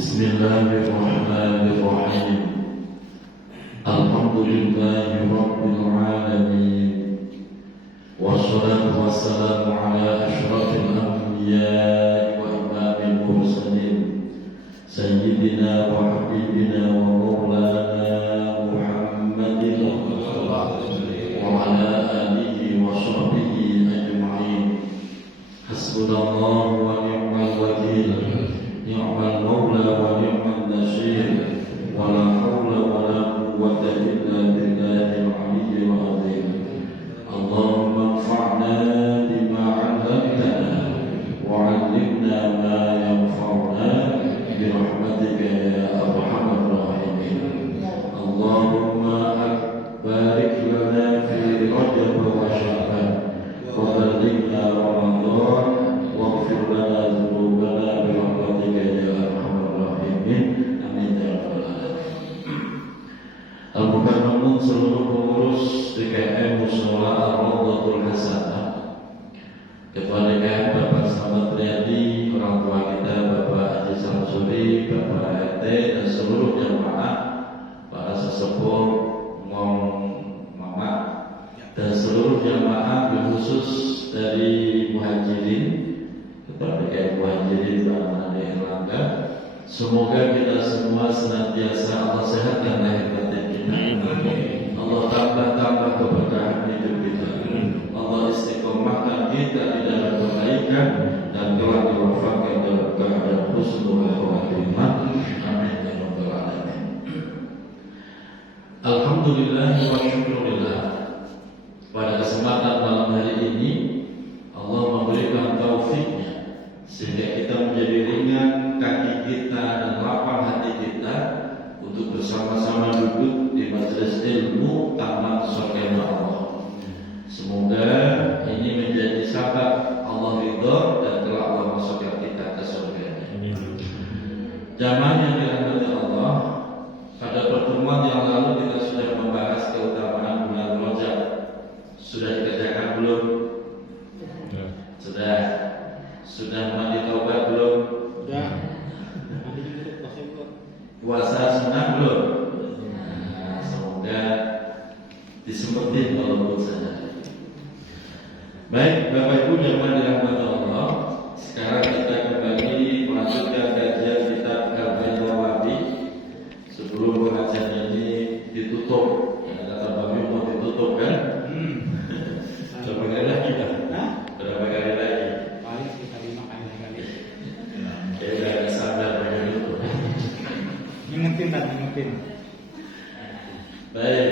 Bismillahirrahmanirrahim. Alhamdulillahi Rabbil Alamin. Wassalatu wassalamu ala ashrafil anbiya'i wa imamil mursalin Sayyidina wa habibina wa maulana Muhammadin wa ala alihi wa sahbihi ajma'in. Hasbunallahu wa ni'mal wakil, ni'mal maula wa ni'mal nasir, wa la hawla wa la quwwata illa billahil aliyyil azim. Allahumma anfa'na bima 'allamtana wa 'allimna ma yanfa'una bi rahmatika ya arhamar rahimin. Allahumma barik lana fi Rajab wa Sya'ban wa ballighna Ramadan waghfir lana dzunubana bi rahmatika ya arhamar rahimin. Amin ya rabbal alamin. Al-Mukarramun seluruh pengurus DKM Mushola Ar-Rawdatul Hasanah, Ketua DKM Bapak Slamet Riyadi, orang tua kita Bapak Haji Samsuri, Bapak RT dan seluruh jamaah, para sesepuh, ngom mama dan seluruh jamaah, khusus dari Muhajirin, Ketua DKM Muhajirin Pak Ade Erlangga. Semoga kita semua senantiasa Allah sehatkan lahir batin kita. Allah tambah keberkahan hidup kita. Allah istiqomahkan kita di dalam kebaikan dan telah diwafatkan dalam keadaan husnul khotimah. Amin ya rabbal alamin. Alhamdulillah wa syukurillah. Pada kesempatan malam hari ini Allah memberikan taufiknya sehingga kita menjadi ringan kaki kita dan lapang hati kita untuk bersama-sama duduk di majelis ilmu Taman Surga Allah. Semoga ini menjadi sabab Allah ridho dan telah Allah masukkan kita ke surga. Jamaah yang dirahmati Allah, pada pertemuan yang lalu kita sudah membahas keutamaan bulan Rajab. Sudah dikerjakan belum? Sudah mandi taubat belum? Sudah. Puasa sunnah belum? Nah, semoga disempetin walaupun saja. Baik, Bapak Ibu jamaah dirahmati Allah, sekarang kita kembali melanjutkan kajian kitab Arba'in Nawawi. Sebelum pengajian ini ditutup, kata Bapak mau ditutup kan? Berapa kali lagi kan? Berapa kali lagi? Paling sekitar 5 kali. Ya udah gak sabar dengan itu. Ingetin. Baik,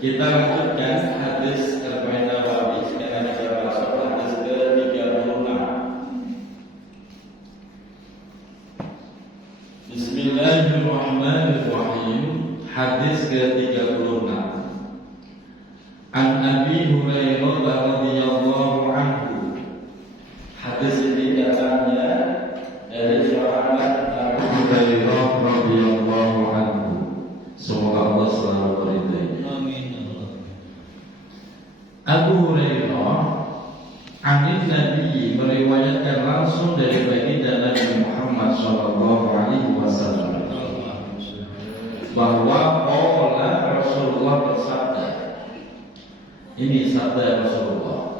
kita lanjutkan hadis Arba'in Nawawi. Sekarang kita masuk hadis ke-36. Bismillahirrahmanirrahim. Hadis ke-36. An Abi Hurairah radhiyallahu anhu. Hadis ini datangnya dari sahabat Abu Hurairah radhiyallahu anhu. Semoga Allah selalu meridai. Amin. Abu Hurairah anin Nabi meriwayatkan langsung dari baginda Nabi Muhammad sallallahu alaihi wasallam bahwa qala Rasulullah bersabda. Ini sabda Rasulullah.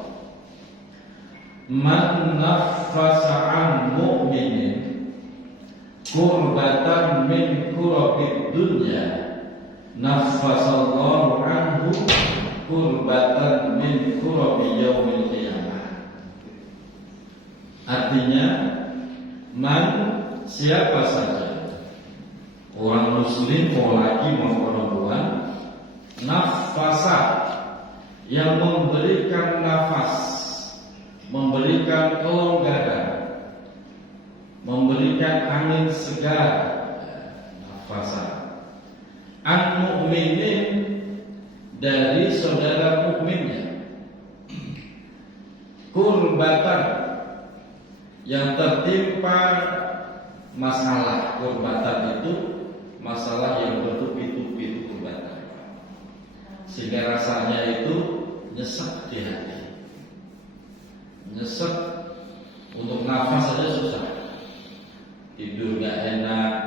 Man naffasa an mu'minin kurbatan min kurabid dunya naffasallahu anhu kurbatan min kurabi yaumil qiyamah. Artinya, man siapa saja, orang muslim mau laki mau perempuan, nafasa yang memberikan nafas, memberikan kelonggaran, memberikan angin segar, nafasa an mu'minin dari saudara mukminnya, kurbatan yang tertimpa masalah. Kurbatan itu masalah yang bertubi-tubi, itu kurbatan, sehingga rasanya itu nyesek di hati, nyesek untuk nafas saja susah, tidur gak enak,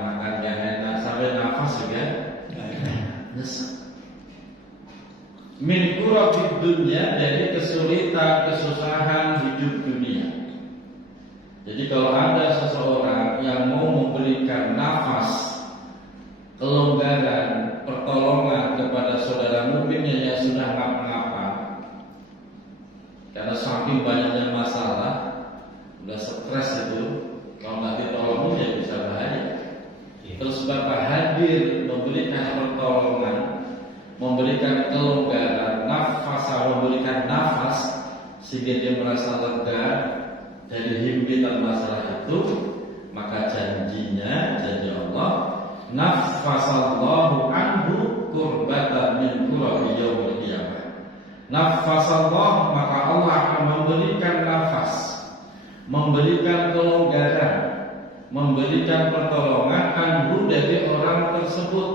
dunia, dari kesulitan, kesusahan hidup dunia. Jadi kalau ada seseorang yang mau memberikan nafas, kelonggaran, pertolongan kepada saudara mukminnya yang sudah ngapa-ngapa, karena saking banyaknya masalah, udah stres itu, kalau nggak ditolong ya bisa bahaya. Terus Bapak hadir memberikan pertolongan, memberikan kelonggaran, memberikan nafas sehingga dia merasa lega dari himpitan masalah itu, maka janji Allah, nafasallahu anhu kurbatan min kurabi yaumil qiyamah. Nafasallah, maka Allah akan memberikan nafas, memberikan kelonggaran, memberikan pertolongan anhu dari orang tersebut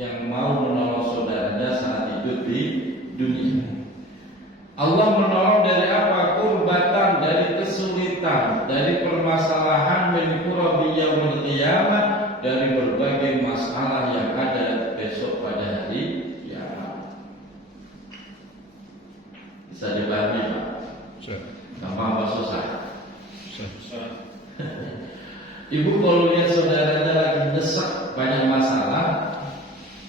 yang mau menolong saudaranya saat hidup di dunia. Allah menolong dari apa? Kurbatan, dari kesulitan, dari permasalahan min kurabi yaumil qiyamah, dari berbagai masalah yang ada besok pada hari kiamat. Bisa dipahami Pak? Gampang apa susah? Susah. Ibu kalau lihat saudaranya lagi nyesek banyak masalah,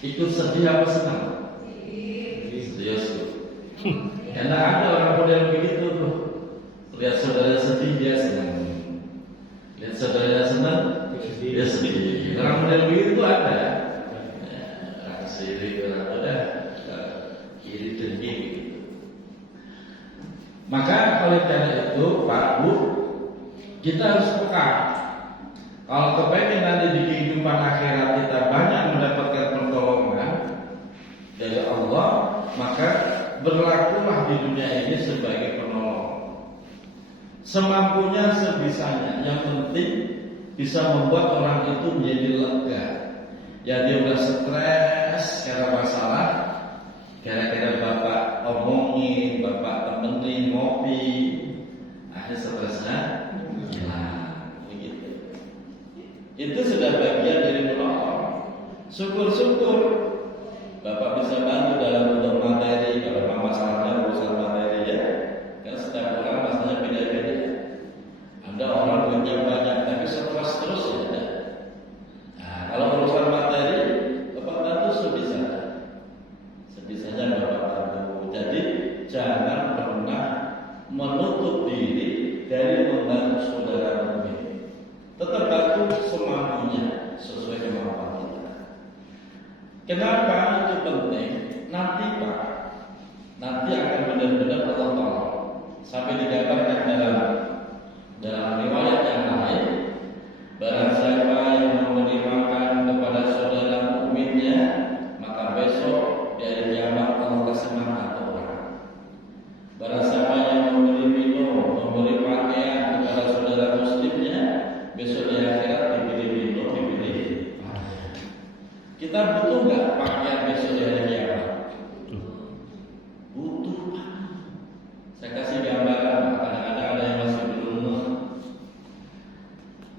ikut sedih apa senang? Serius tuh. Karena ada orang model begitu tuh. Lihat saudara sedih dia senang, lihat saudaranya senang dia sedih. Orang model begitu ada. Orang sirik, orang udah kiri dengki gitu. Maka oleh karena itu Pak Bu, kita harus peka. Kalau kepengen nanti di kehidupan akhirat kita banyak mendapatkan pertolongan dari Allah, maka berlakulah di dunia ini sebagai penolong. Semampunya, sebisanya. Yang penting bisa membuat orang itu menjadi lega. Ya dia udah stres karena masalah, gara-gara Bapak omongin, Bapak temenin ngopi, akhirnya stresnya hilang. Itu sudah bagian dari menolong. Syukur-syukur Bapak bisa bantu dalam bentuk materi. Kalau memang masalahnya urusan materi ya, karena setiap orang masalahnya beda-beda. Ada orang duitnya banyak tapi stres terus ya. Nah, kalau urusan materi Bapak bantu sebisanya Bapak bantu. Jadi jangan pernah menutup diri dari membantu saudara mukmin. Tetap bantu semampunya sesuai kemampuan kita. Kenapa itu penting? Nanti Pak, nanti akan benar-benar Allah tolong. Sampai digambarkan dalam riwayat yang lain, barang siapa yang menerimakan kepada saudara mukminnya, maka besok dari kiamat Allah kasih makan orang. Barang siapa yang memberi minum, memberi pakaian kepada saudara muslimnya, besok di akhirat diberi minum, diberi. Kita butuh nggak pakaian besok di hari kiamat? Butuh. Saya kasih gambaran, kadang-kadang ada yang masih belum.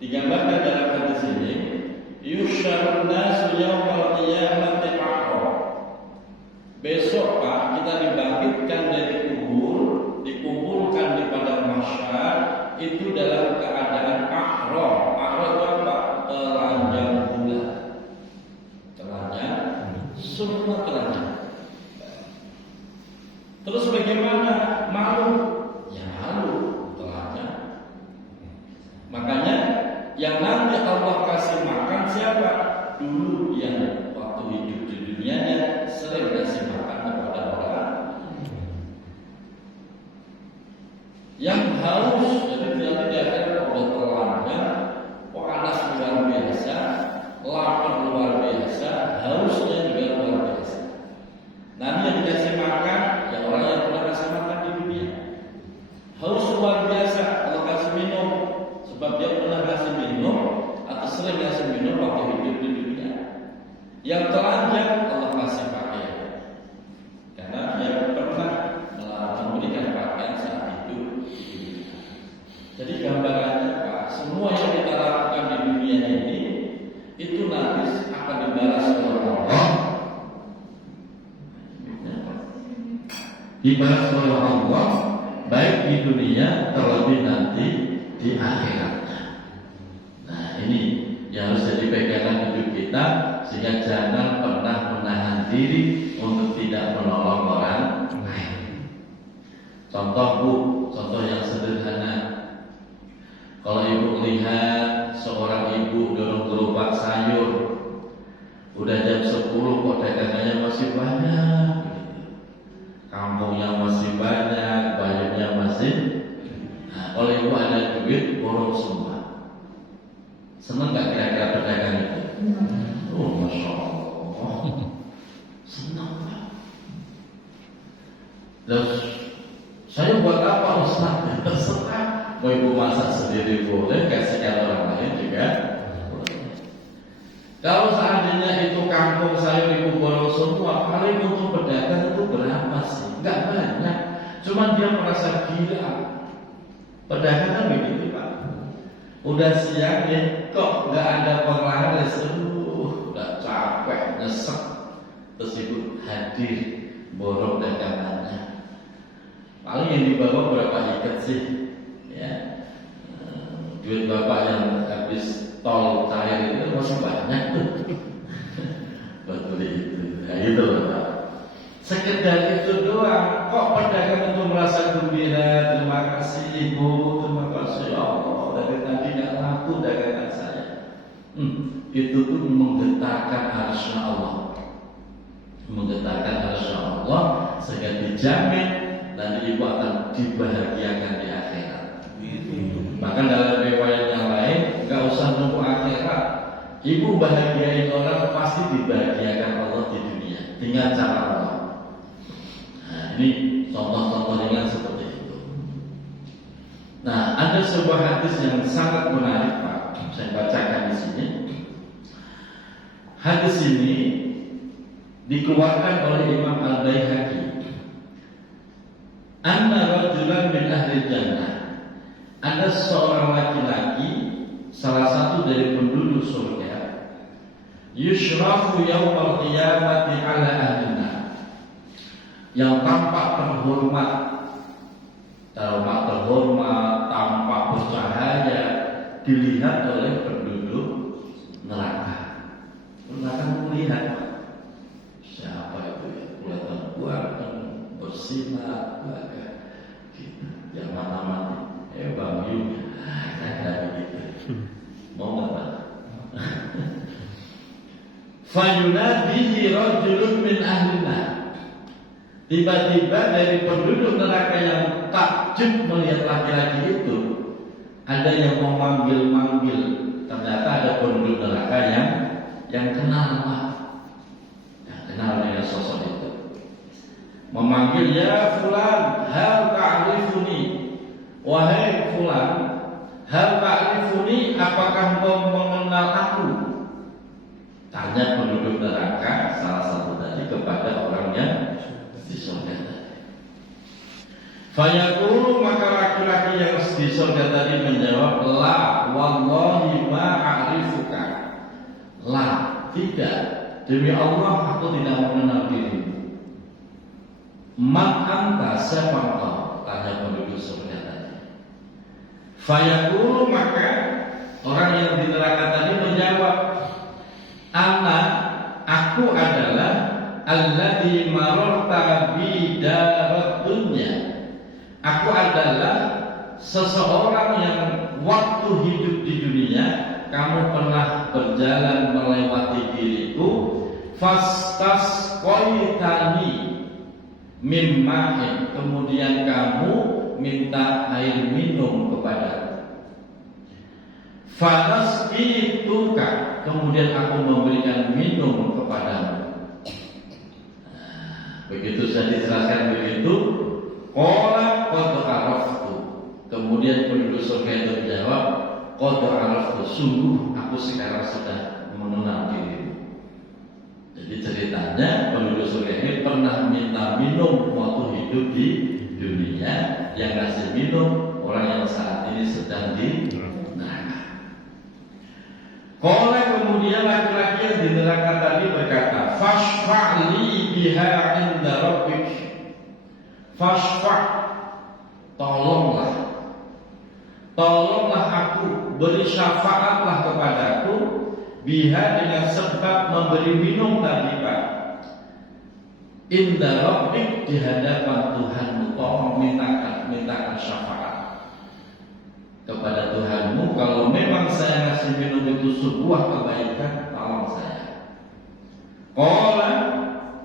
Digambarkan dalam hadis ini, yusyarun nasu yaumal qiyamati aqra. Besok Pak, kita dibangkitkan dari kubur, dikumpulkan di padang mahsyar, itu dalam keadaan aqra. Aqra itu apa? Telanjang bulat. Telanjang, semua telanjang. Terus bagaimana? Malu? Ya malu, telanjang. Makanya yang nanti Allah kasih makan siapa? Dulu yang waktu hidup di dunianya sering kasih makan kepada orang yang haus. Jadi dia tidak ada udah telanjang, panas luar biasa, lapar luar biasa, hausnya juga luar biasa. Nanti yang dikasih makan ya orang yang pernah kasih makan di dunia. Haus luar biasa, Allah kasih minum, sebab dia pernah kasih minum atau sering kasih minum waktu hidup di dunia. Yang telanjang Allah kasih pakaian, karena dia pernah memberikan pakaian saat hidup di dunia. Jadi gambarannya Pak, semua yang kita lakukan di dunia ini itu nanti akan dibalas oleh Allah. dibalas oleh Allah baik di dunia terlebih nanti di akhirat. Nah ini yang harus jadi pegangan hidup kita, sehingga jangan pernah menahan diri untuk tidak menolong orang lain. Contoh Bu, contoh yang sederhana. Kalau ibu lihat seorang ibu dorong gerobak sayur, udah jam 10 kok dagangannya masih banyak, kampungnya masih banyak, bayarnya masih. Nah, kalau ibu ada duit, borong semua. Senang gak kira-kira pedagang itu? Oh, Masya Allah, senang Pak. Terus saya buat apa Ustaz? Terserah. Mau ibu masak sendiri boleh, kasihkan orang lain juga boleh. Kalau seandainya itu kampung sayur ibu borong semua, paling untuk pedagang itu berapa sih? Enggak banyak. Cuman dia merasa gila. Pedagang kan begitu Pak. Udah siang ya, kok nggak ada penglaris, udah capek, nyesek. Terus ibu hadir borong dagangannya. Paling yang dibawa berapa ikat sih? Ya, duit bapak yang habis tol cair itu masih banyak tuh. Betul itu. Nah itu loh Pak. Sekedar itu doang. Kok pedagang itu merasa gembira? Terima kasih Ibu, terima kasih Allah. Dari tadi nggak laku dagangan saya. Itu tuh menggetarkan arsy Allah. Menggetarkan arsy Allah sehingga dijamin nanti ibu akan dibahagiakan di akhirat. Bahkan dalam riwayat yang lain, nggak usah nunggu akhirat, ibu bahagiain orang pasti dibahagiakan Allah di dunia dengan cara Allah. Nah ini contoh-contoh ringan seperti itu. Nah ada sebuah hadis yang sangat menarik Pak, saya bacakan di sini. Hadis ini dikeluarkan oleh Imam Al-Baihaqi. Anna rajulan min ahli jannah, ada seorang laki-laki, salah satu dari penduduk surga, yushrafu yawmal qiyamati ala ahlina, yang tampak terhormat, tampak bercahaya, dilihat oleh penduduk neraka. Neraka melihat siapa itu ya, kelihatan ganteng, bersinar, gitu. Yang mana mati. Bang Yu, ada begitu. Mau nggak Pak? Fayunadihi rajulun min ahlina. Tiba-tiba dari penduduk neraka yang takjub melihat laki-laki itu, ada yang memanggil-manggil. Ternyata ada penduduk neraka yang kenal Pak, yang kenal dengan sosok itu. Memanggil, ya fulan, hal ta'rifuni. Wahai fulan, hal ta'rifuni, apakah kau mengenal aku? Tanya penduduk neraka salah satu tadi kepada orang yang di surga tadi. Fayaqulu, maka laki-laki yang di surga tadi menjawab, la wallahi ma a'rifuka. La, tidak, demi Allah aku tidak mengenal dirimu. Man anta, siapa engkau? Tanya penduduk surga tadi. Fayaqulu, maka orang yang di neraka tadi menjawab, ana, aku adalah alladzi mararta bi darad dunya. Aku adalah seseorang yang waktu hidup di dunia kamu pernah berjalan melewati diriku, fastasqaitani mimma'in, kemudian kamu minta air minum kepadaku. Fanasqituka, kemudian aku memberikan minum kepadamu. Begitu saya dijelaskan begitu, qala qad araftu, kemudian penduduk surga itu menjawab, qad araftu, sungguh aku sekarang sudah mengenal dirimu. Jadi ceritanya penduduk surga ini pernah minta minum waktu hidup di dunia, yang ngasih minum orang yang saat ini sedang di neraka. Qala, kemudian laki-laki yang di neraka tadi berkata, fashfa'li biha inda rabbik, Fashfa', tolonglah aku, beri syafaatlah kepadaku, biha dengan sebab memberi minum tadi Pak. Inda rabbik, di hadapan Tuhanmu, tolong mintakan syafaat kepada Tuhanmu. Kalau memang saya ngasih minum itu sebuah kebaikan, tolong saya. Qala,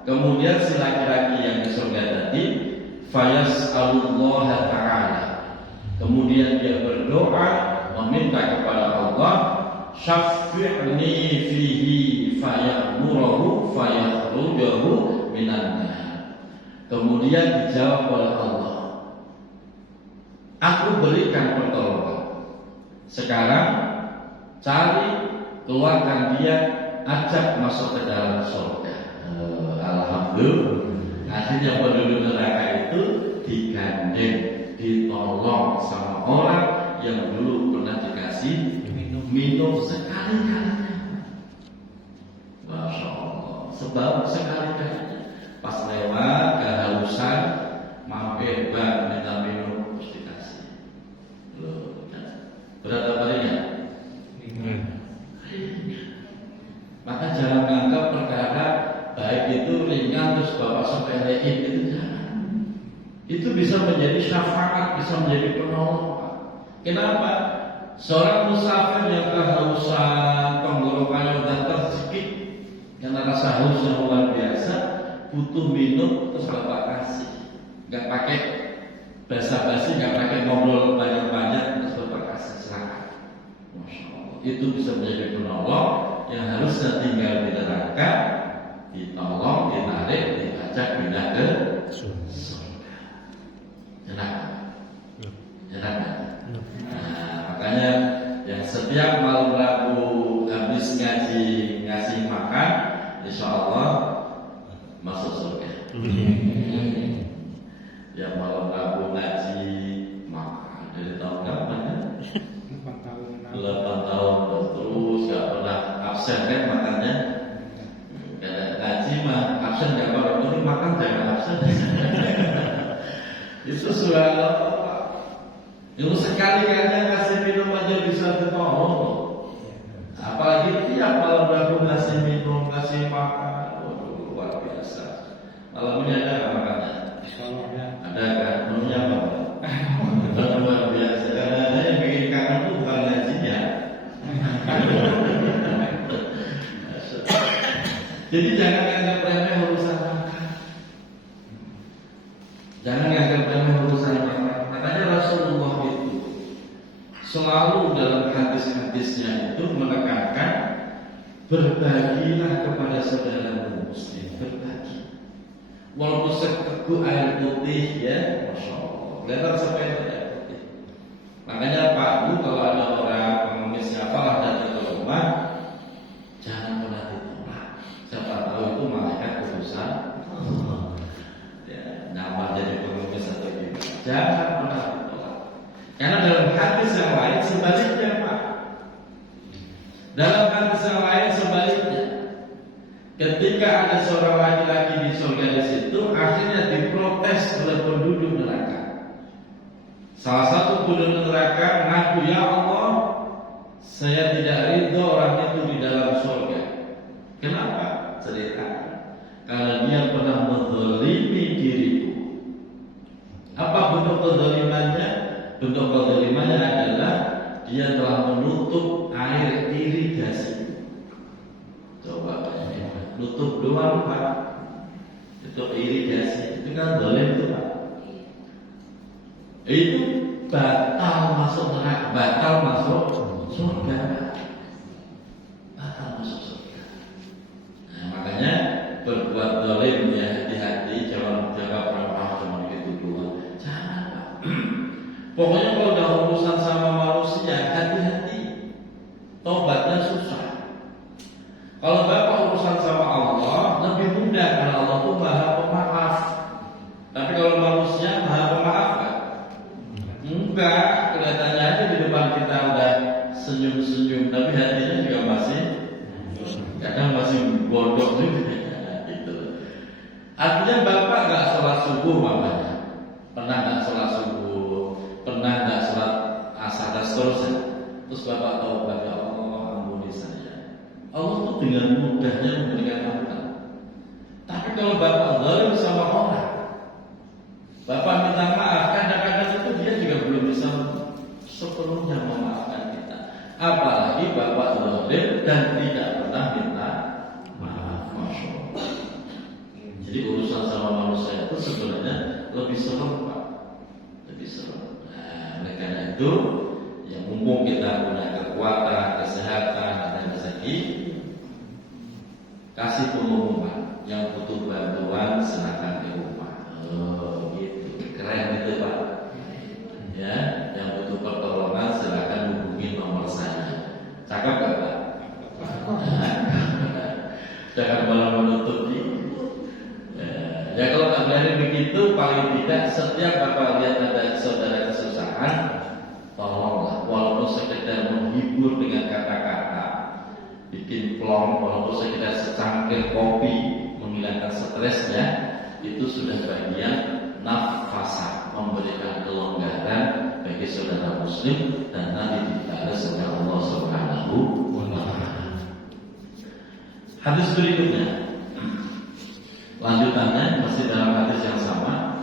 kemudian si laki-laki yang di surga tadi, fayas'alullaha ta'ala, kemudian dia berdoa meminta kepada Allah, syafi'ni fihi fayamurahu fayakhrujahu minan nar. Kemudian dijawab oleh Allah, aku berikan pertolongan. Sekarang cari, keluarkan dia, ajak masuk ke dalam surga. Alhamdulillah. Akhirnya penduduk neraka itu digandeng, ditolong sama orang yang dulu pernah dikasih minum sekali-kalinya. Masya Allah, sebab sekali-kalinya pas lewat kehausan, mampir bang minta minum terus dikasih. Loh, berat apa ringan? Maka jangan menganggap perkara baik itu ringan terus bapak sepelein, itu jangan. Itu bisa menjadi syafaat, bisa menjadi penolong. Kenapa? Seorang musafir yang kehausan, tenggorokannya sudah tercekik karena rasa haus yang luar biasa, butuh minum, terus bapak kasih. Gak pakai basa-basi, gak pakai ngobrol banyak-banyak, terus bapak kasih, silakan. Masya Allah. Itu bisa menjadi penolong yang harusnya tinggal di neraka, ditolong, ditarik, diajak pindah ke surga. Neraka. Nah, makanya yang setiap malam Rabu habis ngaji ngasih makan, insya Allah masuk surga. Yang malam Rabu ngaji makan dari tahun kapan ya? 8 tahun. 8 tahun terus gak pernah absen kan makannya. Ngaji mah absen gak apa-apa, ini makan jangan absen. Itu subhanallah. Itu sekali-kalinya kasih minum aja bisa ditolong. Apalagi tiap malam Rabu ngasih minum, ngasih makan, waduh luar biasa. Malam ini ada nggak makannya? Kalau Ada kan? Menunya apa? Luar biasa. Karena yang bikin kangen itu bukan ngajinya. Jadi jangan anggap remeh urusan makan. Jangan anggap remeh urusan makan. Makanya Rasulullah itu selalu dalam hadis-hadisnya itu menekankan berbagilah kepada saudara muslim, berbagi. Walaupun seteguk air putih ya, masya Allah. Kelihatan sampai air putih. Makanya Pak Bu, kalau ada orang pengemisnya apalah datang ke rumah, jangan pernah ditolak. Siapa tahu itu malaikat utusan. Ya, nyamar jadi pengemis atau gimana. Jangan pernah ditolak. Karena dalam hadis yang lain sebaliknya Pak. Dalam hadis yang lain sebaliknya. Ketika ada seorang laki-laki di surga di situ, akhirnya diprotes oleh penduduk neraka. Salah satu penduduk neraka mengaku, ya Allah, saya tidak ridho orang itu di dalam surga. Kenapa? Cerita. Karena dia pernah menzalimi diriku. Apa bentuk kezalimannya? Bentuk kezalimannya adalah dia telah menutup air irigasi. Coba bayangin, nutup doang Pak. Itu irigasi, itu kan zalim itu Pak. Itu batal masuk neraka, batal masuk surga. Batal masuk surga. Nah, makanya berbuat zalim ya hati-hati, jangan pernah cuma itu doang. Jangan Pak. Pokoknya kalau udah urusan sama manusia, hati-hati. Tobatnya susah. Kalau Bapak urusan sama Allah, lebih mudah karena Allah itu Maha Pemaaf. Tapi kalau manusia Maha Pemaaf kan? Enggak, kelihatannya aja di depan kita udah senyum-senyum, tapi hatinya juga masih kadang masih bodoh juga. Gitu. Artinya Bapak nggak sholat subuh mamanya, dengan mudahnya memberikan nafkah. Tapi kalau bapak zalim sama orang, bapak minta maaf, kadang-kadang itu dia juga belum bisa sepenuhnya memaafkan kita. Apalagi bapak zalim dan tidak pernah minta maaf. Masya Allah. Jadi urusan sama manusia itu sebenarnya lebih serem, Pak. Lebih serem. Nah, oleh karena itu, ya mumpung kita punya kekuatan, kesehatan, dan rezeki, kasih pengumuman yang butuh bantuan silakan di rumah. Oh, gitu. Keren gitu, Pak. Ya, yang butuh pertolongan silakan hubungi nomor saya. Cakep gak, Pak? Jangan malah menutup ini. Ya kalau tak berani begitu, paling tidak setiap bapak lihat ada saudara kesusahan, tolonglah, walaupun sekedar menghibur dengan kata-kata, bikin plong, walaupun sekedar secangkir kopi menghilangkan stresnya, itu sudah bagian nafasa, memberikan kelonggaran bagi saudara muslim dan nanti dibalas oleh Allah Subhanahu wa Ta'ala. Hadis berikutnya, lanjutannya masih dalam hadis yang sama.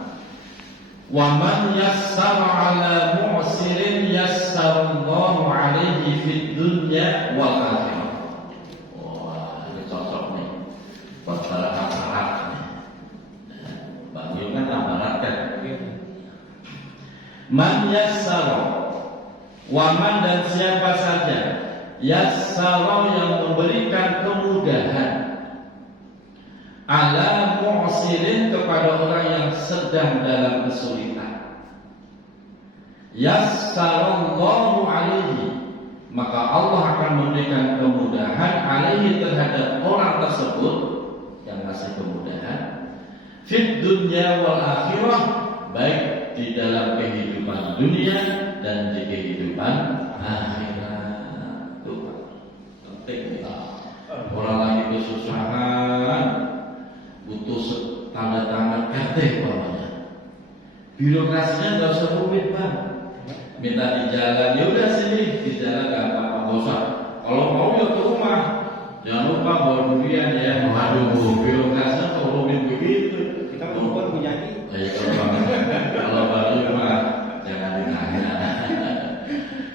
Wa man yassara 'ala mu'sirin yassarallahu 'alaihi fid dunya wal akhirah. Wah, ini cocok nih buat para masyarakat nih. Bang Yul kan amarat kan. Man yassara, wa man dan siapa saja yassara yang memberikan kemudahan ala mu'sirin kepada orang yang sedang dalam kesulitan, yassarallahu alaihi, maka Allah akan memberikan kemudahan alaihi terhadap orang tersebut yang ngasih kemudahan fid dunya wal akhirah, baik di dalam kehidupan dunia dan di kehidupan akhirat. Itu penting. Orang lagi kesusahan butuh tanda tangan RT umpamanya, birokrasinya nggak usah rumit, Bang. Minta di jalan, ya udah sini di jalan nggak apa-apa, nggak usah. Kalau mau ya ke rumah, jangan lupa bawa durian ya. Waduh, birokrasinya kalau rumit begitu. Kita mau punya ini. Ya kalau baru mah jangan ditanya.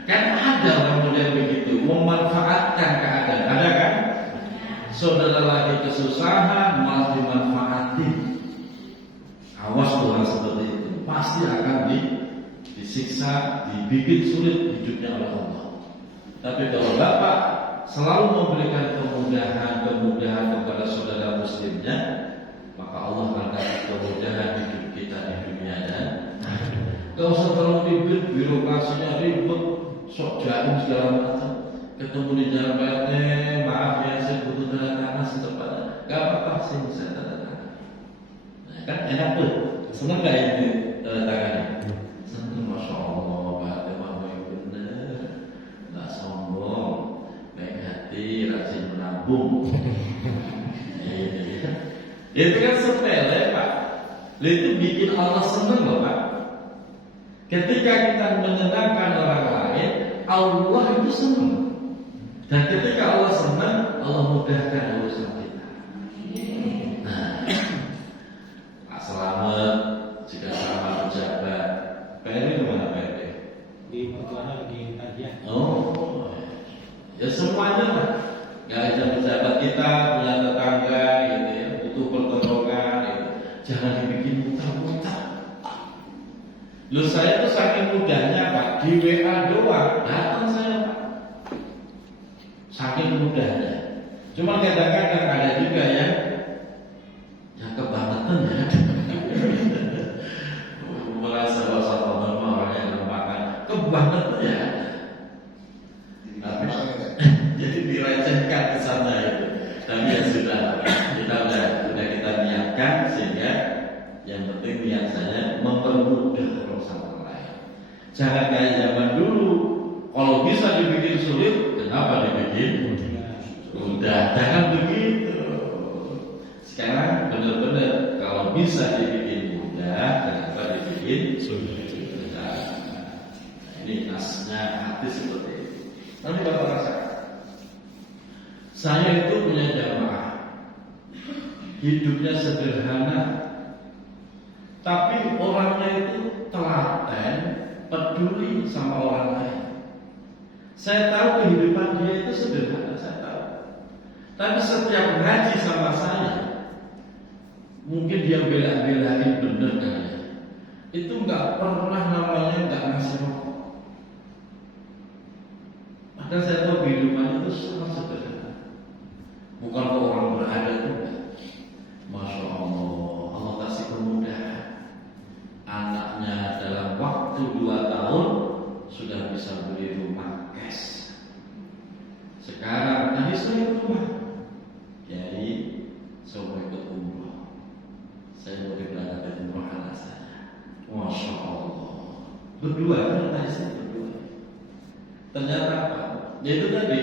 Kan ada orang model begitu, memanfaatkan keadaan, ada kan? Saudara lagi kesusahan malah dimanfaatin. Awas orang seperti itu, pasti akan disiksa, dibikin sulit hidupnya oleh Allah. Tapi kalau Bapak selalu memberikan kemudahan kepada saudara muslimnya, maka Allah akan kasih kemudahan hidup kita di dunia dan gak usah terlalu ribet, birokrasinya ribet, sok jarum segala macam. Ketemu di jalan PRT, maaf ya saya butuh tanda tangan secepatnya. Gak apa-apa sih bisa tanda tangan. Nah, kan enak tuh. Seneng gak ini tanda tangannya? Seneng, Masya Allah, Pak Temah baik bener, gak sombong, baik hati, rajin menabung. Itu kan sepele, Pak. Itu bikin Allah seneng loh, Pak. Ketika kita menyenangkan orang lain, Allah itu senang. Dan ketika Allah senang, Allah mudahkan urusan kita. Nah, Pak Selamat jika sama pejabat, PRI kemana PRI? Di Pertuana lagi kajian. Oh, ya semuanya lah. Gak ada pejabat kita punya tetangga, gitu ya, butuh pertolongan, gitu. Jangan dibikin muter-muter. Loh saya tuh saking mudahnya, Pak, di WA doang datang saya, Pak. Saking mudahnya. Cuma kadang-kadang ada juga yang kebangetan ya. Merasa bahasa normal yang merupakan kebangetan ya. Jadi direcehkan ke sana itu. Tapi ya sudah, kita kita niatkan sehingga yang penting niat saya mempermudah urusan orang lain. Jangan kayak zaman dulu. Kalau bisa dibikin sulit, kenapa dibikin mudah? Jangan begitu. Sekarang benar-benar kalau bisa dibikin mudah, kenapa dibikin sulit? Nah, ini nasnya hati seperti itu. Nanti Bapak rasakan. Saya itu punya jamaah, hidupnya sederhana, tapi orangnya itu telaten, peduli sama orang lain. Saya tahu kehidupan dia itu sederhana, saya tahu. Tapi setiap ngaji sama saya, mungkin dia bela-belain bener kali. Itu nggak pernah namanya nggak ngasih rokok. Padahal saya tahu kehidupan itu sangat sederhana. Bukan orang berada juga. Masya Allah, Allah kasih kemudahan. Anaknya dalam waktu 2 tahun sudah bisa beli rumah cash. Sekarang tadi saya ke rumah, jadi saya mau ikut umroh. Saya mau berangkat umroh anak saya. Masya Allah, berdua kan tadi saya berdua. Ternyata apa? Yaitu tadi,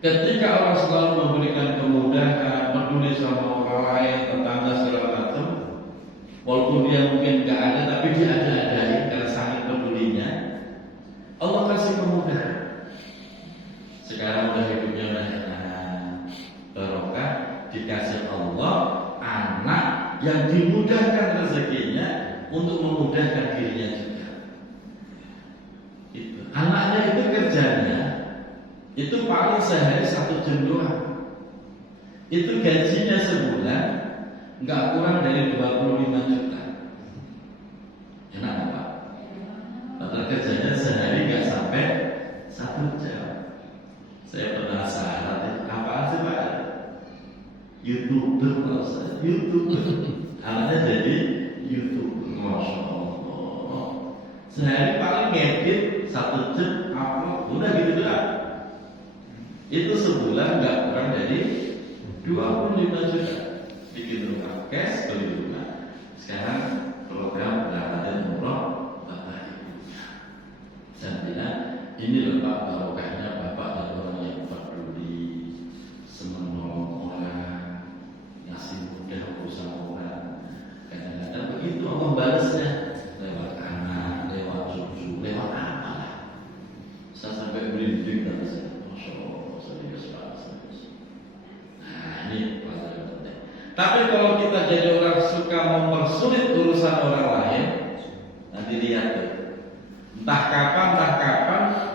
ketika Allah selalu memberikan kemudahan, peduli sama orang lain, tetangga segala macam, walaupun dia mungkin nggak ada, tapi dia ada-adain karena sangat pedulinya, Allah kasih kemudahan. Sekarang udah hidupnya udah enak, barokah, dikasih Allah anak yang dimudahkan rezekinya untuk memudahkan dirinya juga. Itu anaknya itu kerjanya itu paling sehari 1 jam doang. Itu gajinya sebulan nggak kurang dari 25 juta. Enak apa? Padahal kerjanya sehari nggak sampai 1 jam. Saya penasaran, apa sih Pak? YouTuber maksudnya, YouTuber. Anaknya jadi YouTuber, Masya Allah. Sehari paling ngedit 1 jam, upload, udah gitu doang. Itu sebulan nggak kurang dari 25 juta. Bikin rumah cash, beli rumah. Sekarang program berangkat umroh Bapak Ibu. Saya bilang ini loh Pak, barokahnya Bapak dan orang yang peduli, senang nolong orang, ngasih mudah urusan orang. Kadang-kadang begitu Allah balasnya lewat anak, lewat cucu, lewat apa lah. Saya sampai merinding tadi saya. Masya Allah, serius Pak, serius. Nah ini pelajaran penting. Tapi kalau kita jadi orang suka mempersulit urusan orang lain, nanti lihat tuh, entah kapan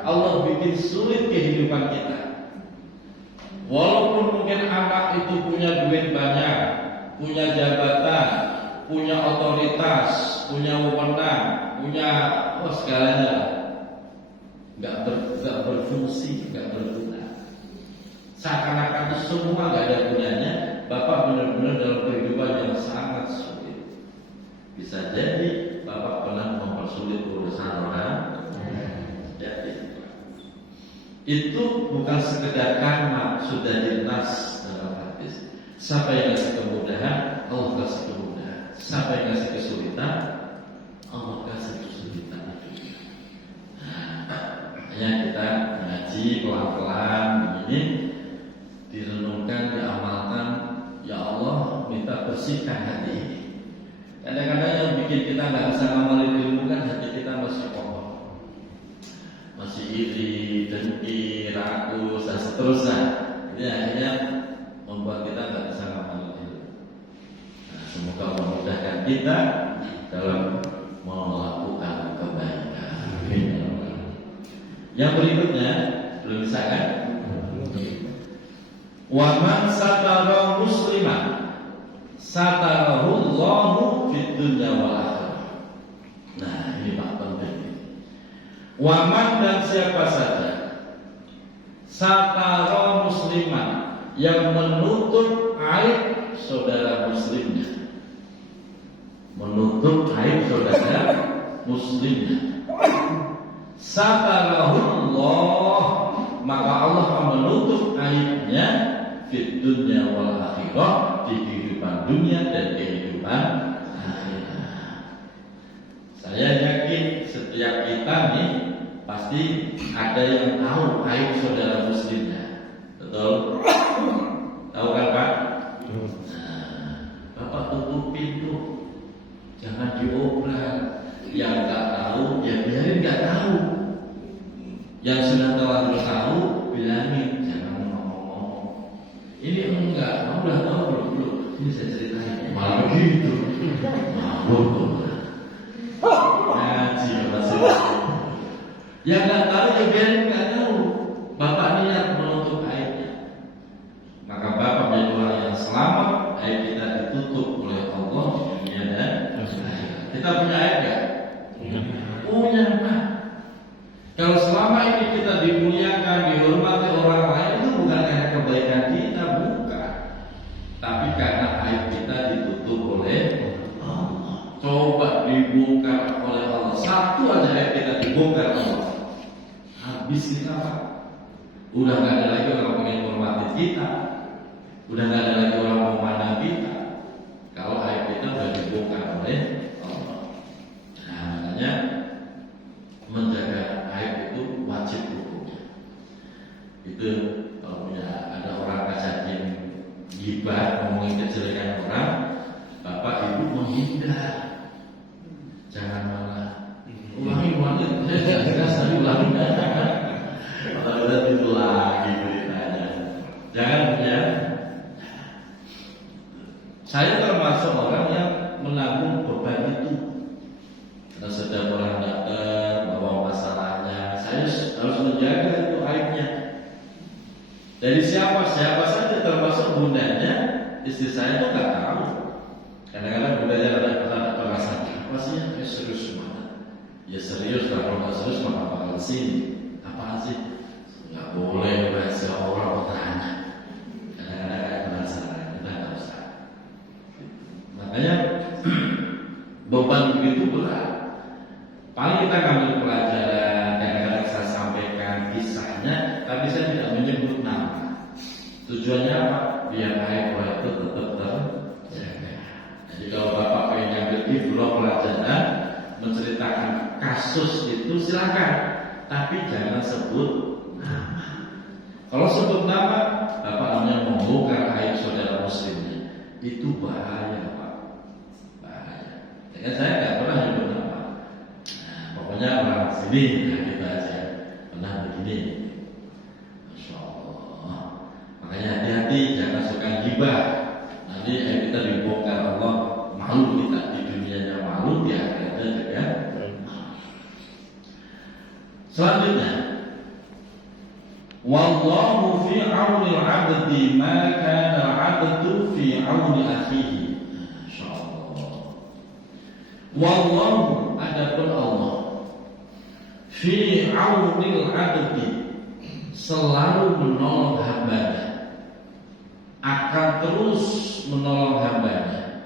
Allah bikin sulit kehidupan kita. Walaupun mungkin anak itu punya duit banyak, punya jabatan, punya otoritas, punya wewenang, punya segalanya, nggak berfungsi, nggak berguna. Seakan-akan itu semua nggak ada gunanya. Bapak benar-benar dalam kehidupan yang sangat sulit. Bisa jadi Bapak pernah mempersulit urusan orang. Jadi itu bukan sekedar karma, sudah jelas dalam hadis. Siapa yang kasih kemudahan, Allah kasih kemudahan. Siapa yang kasih kesulitan, Allah kasih kesulitan. Hanya kita ngaji pelan-pelan ini, direnungkan, diamalkan. Ya Allah, minta bersihkan hati ini. Kadang-kadang yang bikin kita nggak bisa ngamalin ilmu kan hati kita masih kotor, masih iri, dengki, rakus, dan seterusnya. Jadi akhirnya membuat kita nggak bisa ngamalin ilmu. Nah, semoga Allah memudahkan kita dalam melakukan kebaikan. Yang berikutnya belum bisa kan? Wa man satara musliman satarahu Allahu fid dunya wal akhirah. Nah, ini Pak penting. Wa man, dan siapa saja satara musliman yang menutup aib saudara muslimnya. Menutup aib saudara muslimnya. Satarahu Allah, maka Allah akan menutup aibnya fid dunya wal akhirah, di kehidupan dunia dan kehidupan akhirat. Saya yakin setiap kita nih pasti ada yang tahu aib saudara muslimnya. Betul? Tahu kan Pak? Nah, Bapak tutup pintu, jangan diobral. Yang nggak tahu, ya biarin nggak tahu. Yang sudah terlanjur tahu, bilangin, jangan ngomong-ngomong. Ini enggak, kamu udah tahu belum? Ini saya ceritain. Malah begitu. Mabuk. Ngaji masih. Yang nggak tahu ya biarin nggak tahu. Bapak niat menutup aibnya, maka bapak menjadi orang yang selamat. Aib kita ditutup oleh Allah di dunia dan akhirat. Kita punya aib nggak? Punya, Pak. Kalau selama ini kita dimuliakan, dihormati orang lain, itu bukan karena kebaikan kita, bukan. Tapi karena aib kita ditutup oleh Allah. Coba dibongkar oleh Allah. Satu aja aib kita dibongkar Allah, habis kita, Pak. Udah nggak ada lagi orang pengen hormati kita, udah nggak ada lagi orang mau memandang kita. Kalau aib kita sudah dibongkar oleh Allah. Nah, makanya menjaga aib itu wajib hukumnya. Itu kalau punya ada orang kejadian gibah, ngomongin kejelekan orang, bapak ibu menghindar, jangan malah ulangi, jelas tadi ulangi. Kalau itu lagi beritanya, jangan ya. Saya termasuk orang yang menanggung beban itu. Karena setiap orang datang bawa masalahnya, saya harus menjaga itu aibnya. Dari siapa saja, termasuk bundanya, istri saya itu nggak tahu. Kadang-kadang bundanya ada perasaan, apa sih ya? Serius banget. Ya serius lah, kalau nggak serius maka bakal sini. Apaan sih? Nggak boleh rahasia orang bertanya. Kadang-kadang ada penasaran, kita nggak usah. Makanya beban begitu berat. Paling kita ngambil pelajaran, kadang-kadang saya sampaikan kisahnya, tapi saya tidak menyebut nama. Tujuannya apa? Biar aib orang itu tetap terjaga. Jadi kalau bapak pengen ngambil ibrah pelajaran, menceritakan kasus itu silakan, tapi jangan sebut nama. Kalau sebut nama, bapak namanya membongkar aib saudara muslimnya. Itu bahaya, Pak. Bahaya. Dengan saya nggak pernah nyebut nama. Pokoknya orang sini, nah kita aja pernah begini. Masya Allah. Makanya hati-hati, jangan suka gibah. Nanti kita dibongkar Allah, malu kita di dunianya malu, di akhiratnya juga. Selanjutnya, wallahu fi 'auni al-'abdi ma kana al-'abdu fi 'auni akhihi. Masyaallah. Wallahu, adapun Allah, fi 'auni al-'abdi, selalu menolong hambanya, akan terus menolong hambanya.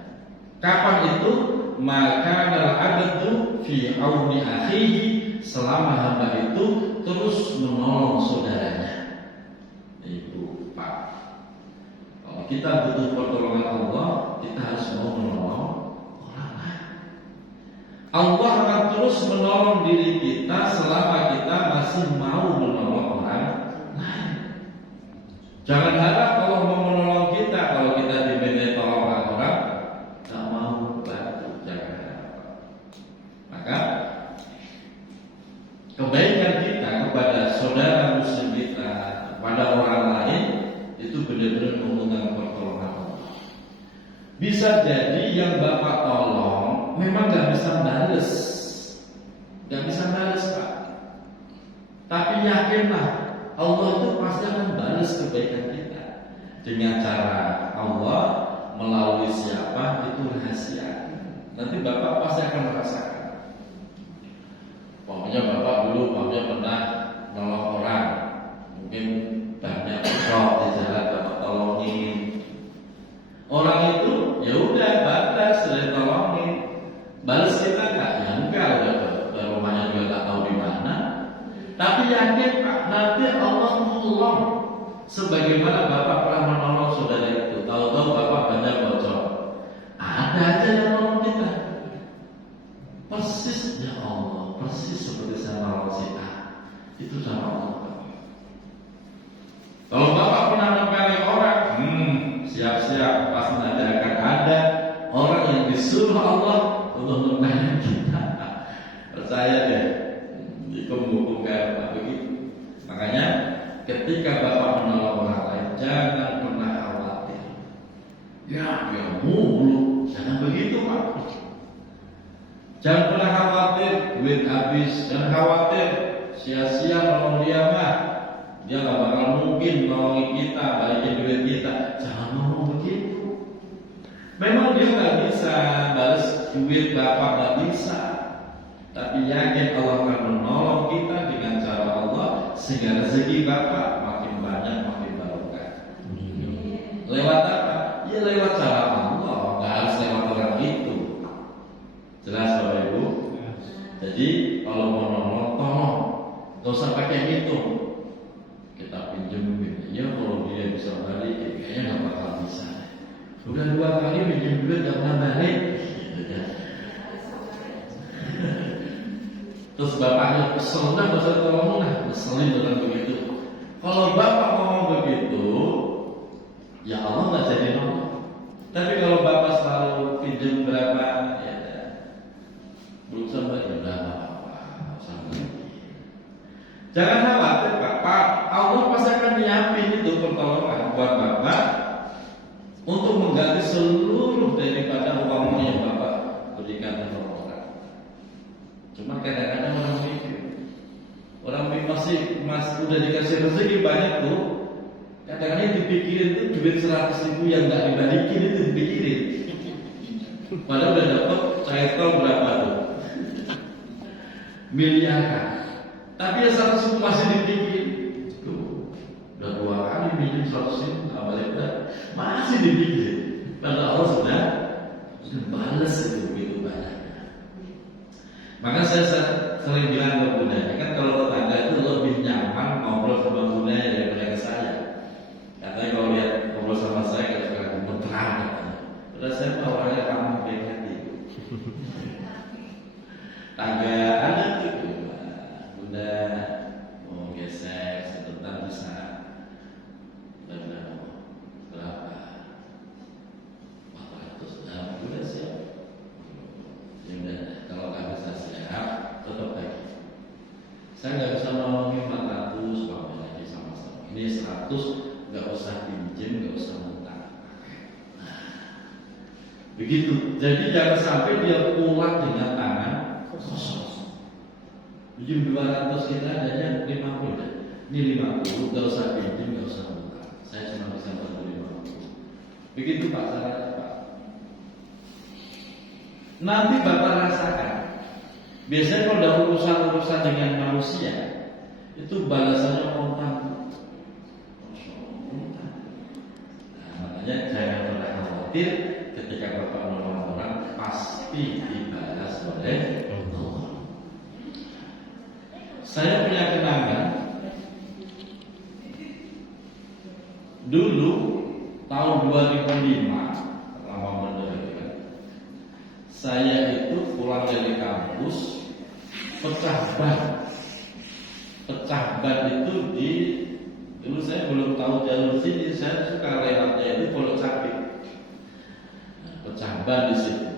Kapan itu? Maka al-'abdu fi 'auni akhihi, selama hamba itu terus menolong saudaranya. Ibu, Pak, kalau kita butuh pertolongan Allah, kita harus mau menolong orang lain. Allah akan terus menolong diri kita selama kita masih mau menolong orang lain. Jangan harap Allah mau menolong kita kalau kita diminta tolong orang, tak mau bantu. Jangan harap. Maka kebaikan kita kepada saudara muslim kita, kepada orang lain, itu benar-benar mengundang pertolongan Allah. Bisa jadi yang bapak tolong memang nggak bisa bales, Pak. Tapi yakinlah Allah itu pasti akan balas kebaikan kita dengan cara Allah melalui siapa itu rahasia. Nanti bapak pasti akan merasakan. Pokoknya bapak dulu pernah nolong orang, mungkin banyak roh di jalan bapak tolongin. Orang itu ya udah batas sudah tolongin, balas kita nggak? Ya enggak, udah rumahnya juga nggak tahu di mana. Tapi yakin Pak, nanti Allah menolong sebagaimana bapak pernah menolong saudara itu. Tahu-tahu bapak banyak bocor, ada aja yang nolong kita. Persis ya Allah, persis seperti saya nolong si A, itu sama Allah. Kalau bapak pernah nepelin orang, siap-siap pasti nanti akan ada orang yang disuruh Allah untuk nepelin kita. Percaya deh, dikembangkan begitu. Makanya ketika bapak menolong orang lain, jangan pernah ya mulu. Jangan begitu Pak. Jangan pernah khawatir duit habis, jangan khawatir sia-sia nolong dia mah. Dia nggak bakal mungkin nolongin kita, balikin duit kita. Jangan ngomong begitu. Memang dia nggak bisa balas duit Bapak, nggak bisa. Tapi yakin Allah akan menolong kita dengan cara Allah sehingga rezeki Bapak makin banyak, makin barokah. Lewat apa? Ya lewat cara Allah, nggak harus lewat orang itu. Jelas Bapak Ibu? Jadi kalau mau nolong, tolong, nggak usah pakai hitung. Kita pinjemin, ya kalau dia bisa balik, kayaknya nggak bakal bisa. Udah 2 kali pinjam duit nggak pernah balik. Terus bapaknya kesel, nggak usah tolong lah, keselin dengan begitu. Kalau bapak ngomong begitu, ya Allah nggak jadi nolong. Tapi kalau bapak selalu pinjam berapa, ya belum sampai berapa sampai. Jangan khawatir Pak, Allah pasti akan nyiapin itu pertolongan buat bapak untuk mengganti seluruh daripada uang yang bapak berikan kepada orang. Cuma kadang-kadang orang mikir masih udah dikasih rezeki banyak tuh, kadang-kadang dipikirin tuh duit 100.000 yang nggak dibalikin itu dipikirin. Padahal udah dapat cair berapa tuh? Miliaran. Tapi ya 100.000 masih dipikirin. Tuh, udah 2 kali minjem 100.000 nggak balik masih dipikirin. Padahal Allah sudah balas itu begitu banyak. Maka saya sering bilang ke bundanya, kan kalau tetangga itu lebih nyaman ngobrol sama bundanya daripada ke saya. Katanya kalau lihat ngobrol sama saya kayak suka gemeteran. Terus saya mau orangnya ramah baik hati. Tangga ada tuh, bunda mau gesek sebentar bisa. Berapa? 400. Nah, udah siap. Ya udah, kalau nggak bisa siap, tetap lagi. Saya nggak bisa nolongin 400, pakai lagi sama-sama. Ini 100, nggak usah pinjem, nggak usah ngutang. Nah, begitu. Jadi jangan sampai dia pulang dengan tangan kosong. Pinjem 200 kita adanya 50 deh. Ini 50, nggak usah pinjem, nggak usah ngutang. Saya cuma bisa bantu 50. Begitu Pak caranya Pak. Nanti Bapak rasakan. Biasanya kalau ada urusan-urusan dengan manusia, itu balasannya kontan. Nah, makanya jangan pernah khawatir ketika Bapak menolong orang pasti dibalas oleh Allah. Saya punya kenangan dulu tahun 2005, lama benar kan. Saya itu pulang dari kampus pecah ban itu di dulu saya belum tahu jalur sini, saya suka lewatnya itu Pondok Cabe. Nah, pecah ban di situ.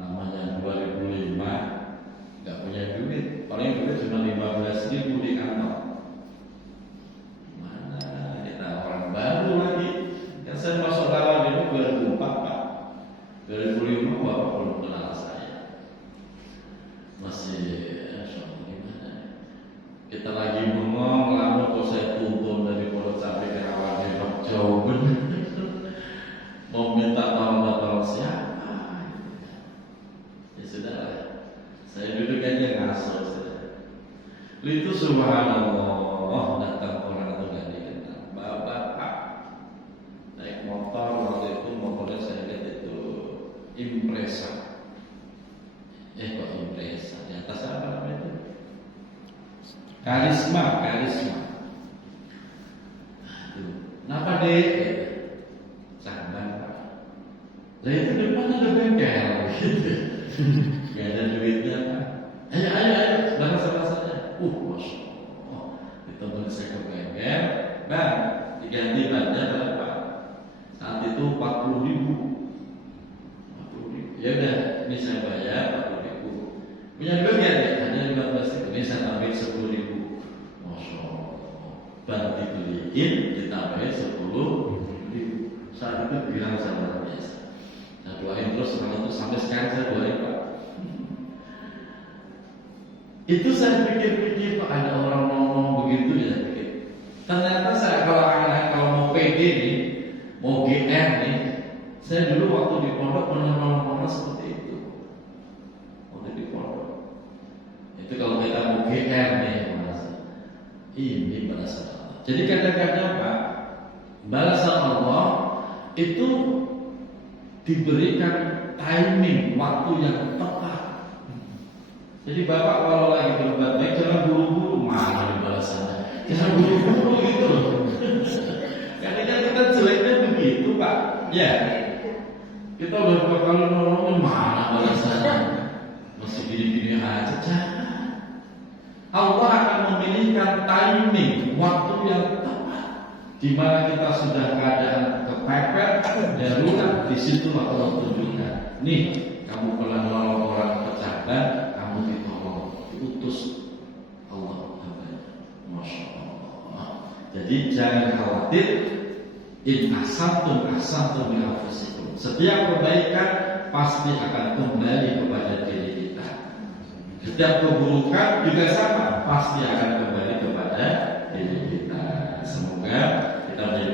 Namanya 2005, nggak punya duit, paling duit cuma 15.000 di kantor. Mana kita orang baru lagi, kan saya masuk lawan itu 2004 Pak. 2005 Bapak belum kenal saya, masih gimana? Kita lagi bengong, lama kok saya tuntun dari Pondok Cabe ke Rawan Depok jauh bener. Mau minta tolong siapa? Ya sudah lah, saya duduk aja ngaso saja. Itu subhanallah, datang orang itu gak dikenal. Bapak naik motor, waktu itu motornya saya lihat itu Impresa. Kok Impresa? Di atas apa namanya itu? Karisma. Kenapa deh? Canda Pak. Lah itu depan ada bengkel gitu. Gak ada duitnya Pak. Ayo, bahasa saja. Masya Allah. Ditemuin saya ke bengkel, Bang, diganti bannya berapa? Saat itu 40.000. Ya udah, ini saya bayar 40.000. Punya duit nggak ya? Hanya 15.000. Ini saya tambahin 10.000. Masya Allah. Ban dibeliin, ditambahin 10.000. Saat itu bilang soal itu sampai sekarang saya doain Pak. Itu saya pikir-pikir kok ada orang ngomong begitu ya. Ternyata saya kalau mau PD nih, mau GR nih, saya dulu waktu di pondok pernah ngomong seperti itu. Waktu di pondok. Itu kalau kita mau GR nih, ini balasan Allah. Jadi kadang-kadang Pak, balasan Allah itu diberikan timing waktu yang tepat. Jadi Bapak kalau lagi berbuat baik jangan buru-buru, mana balasannya? Jangan buru-buru gitu loh. Kadang-kadang kita jeleknya begitu Pak. Ya, kita udah berapa kali nolongin, mana balasannya? Masih gini-gini aja, jangan. Allah akan memilihkan timing waktu yang tepat, di mana kita sudah keadaan kepepet, darurat, di situlah Allah tunjukkan. Nih, kamu pernah nolong orang pejabat, kamu ditolong, diutus Allah. Masya Allah. Jadi jangan khawatir. In ahsantum ahsantum li anfusikum. Setiap kebaikan pasti akan kembali kepada diri kita. Setiap keburukan juga sama, pasti akan kembali kepada diri kita. Semoga kita menjadi